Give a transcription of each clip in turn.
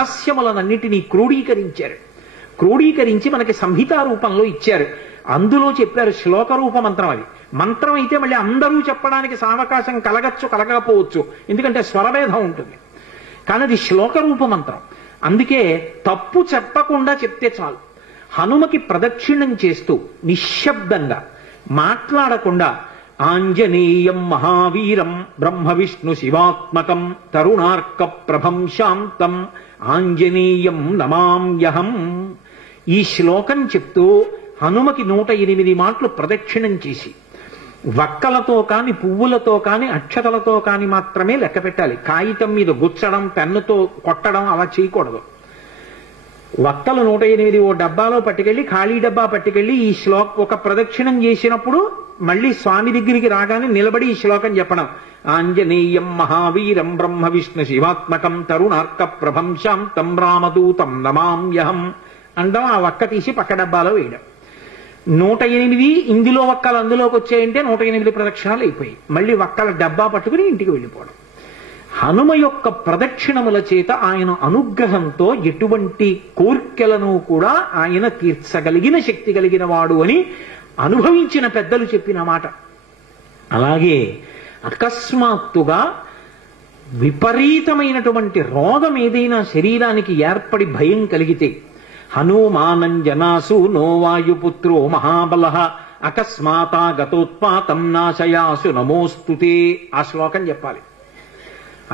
రహస్యములనన్నిటినీ క్రోడీకరించారు. క్రోడీకరించి మనకి సంహితా రూపంలో ఇచ్చారు. అందులో చెప్పారు శ్లోక రూప మంత్రం. అది మంత్రం అయితే మళ్ళీ అందరూ చెప్పడానికి సావకాశం కలగచ్చు కలగకపోవచ్చు, ఎందుకంటే స్వరభేదం ఉంటుంది. కానీ అది శ్లోక రూప మంత్రం. అందుకే తప్పు చెప్పకుండా చెప్తే చాలు. హనుమకి ప్రదక్షిణం చేస్తూ నిశ్శబ్దంగా మాట్లాడకుండా ఆంజనేయం మహావీరం బ్రహ్మ విష్ణు శివాత్మకం తరుణార్క ప్రభం శాంతం ఆంజనేయం నమామ్యహం ఈ శ్లోకం చెప్తూ హనుమకి 108 మాటలు ప్రదక్షిణం చేసి వక్కలతో కాని పువ్వులతో కాని అక్షతలతో కాని మాత్రమే లెక్క పెట్టాలి. కాగితం మీద గుచ్చడం పెన్నుతో కొట్టడం అలా చేయకూడదు. వక్కలు 108 ఓ డబ్బాలో పట్టుకెళ్ళి ఖాళీ డబ్బా పట్టుకెళ్ళి ఈ ఒక ప్రదక్షిణం చేసినప్పుడు మళ్ళీ స్వామి దగ్గరికి రాగానే నిలబడి ఈ శ్లోకం చెప్పడం. ఆంజనేయం మహావీరం బ్రహ్మ విష్ణు శివాత్మకం తరుణార్క ప్రభం శాంతం రామదూతం నమామ్యహం అండం. ఆ వక్క తీసి పక్క డబ్బాలో వేయడం. 108 ఇందులో వక్కలు అందులోకి వచ్చాయంటే 108 ప్రదక్షిణాలు అయిపోయాయి. మళ్ళీ వక్కల డబ్బా పట్టుకుని ఇంటికి వెళ్ళిపోవడం. హనుమ యొక్క ప్రదక్షిణముల చేత ఆయన అనుగ్రహంతో ఎటువంటి కోర్కెలను కూడా ఆయన తీర్చగలిగిన శక్తి కలిగిన వాడు అని అనుభవించిన పెద్దలు చెప్పిన మాట. అలాగే అకస్మాత్తుగా విపరీతమైనటువంటి రోగం ఏదైనా శరీరానికి ఏర్పడి భయం కలిగితే హనుమానంజనాసు నో వాయుపుత్రో మహాబల అకస్మాతా గతోత్పాతం నాశయాసు నమోస్తుతే ఆ శ్లోకం చెప్పాలి.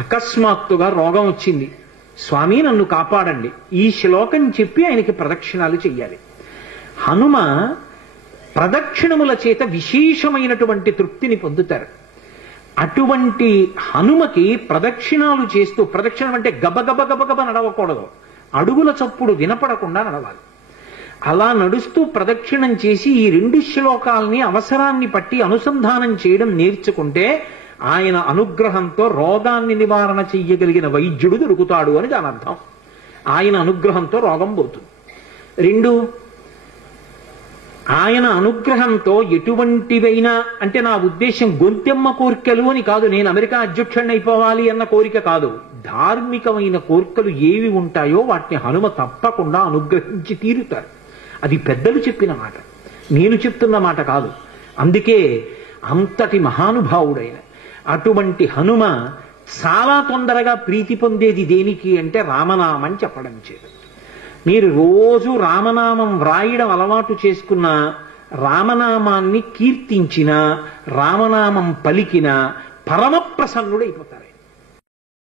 అకస్మాత్తుగా రోగం వచ్చింది, స్వామి నన్ను కాపాడండి, ఈ శ్లోకం చెప్పి ఆయనకి ప్రదక్షిణాలు చెయ్యాలి. హనుమ ప్రదక్షిణముల చేత విశేషమైనటువంటి తృప్తిని పొందుతారు. అటువంటి హనుమకి ప్రదక్షిణాలు చేస్తూ, ప్రదక్షిణం అంటే గబగబ గబగబ నడవకూడదు, అడుగుల చప్పుడు వినపడకుండా నడవాలి. అలా నడుస్తూ ప్రదక్షిణం చేసి ఈ 2 శ్లోకాలని అవసరాన్ని పట్టి అనుసంధానం చేయడం నేర్చుకుంటే ఆయన అనుగ్రహంతో రోగాన్ని నివారణ చెయ్యగలిగిన వైద్యుడు దొరుకుతాడు అని దాని అర్థం. ఆయన అనుగ్రహంతో రోగం పోతుంది. 2, ఆయన అనుగ్రహంతో ఎటువంటివైనా, అంటే నా ఉద్దేశం గొంతెమ్మ కోరికలు అని కాదు, నేను అమెరికా అధ్యక్షుడిని అయిపోవాలి అన్న కోరిక కాదు. ధార్మికమైన కోరికలు ఏవి ఉంటాయో వాటిని హనుమ తప్పకుండా అనుగ్రహించి తీరుతారు. అది పెద్దలు చెప్పిన మాట, నేను చెప్తున్న మాట కాదు. అందుకే అంతటి మహానుభావుడైన అటువంటి హనుమ చాలా తొందరగా ప్రీతి పొందేది దేనికి అంటే రామనామం చెప్పడం చేత. మీరు రోజు రామనామం వ్రాయడం అలవాటు చేసుకున్న, రామనామాన్ని కీర్తించిన, రామనామం పలికిన పరమ ప్రసన్నుడైపోతారు.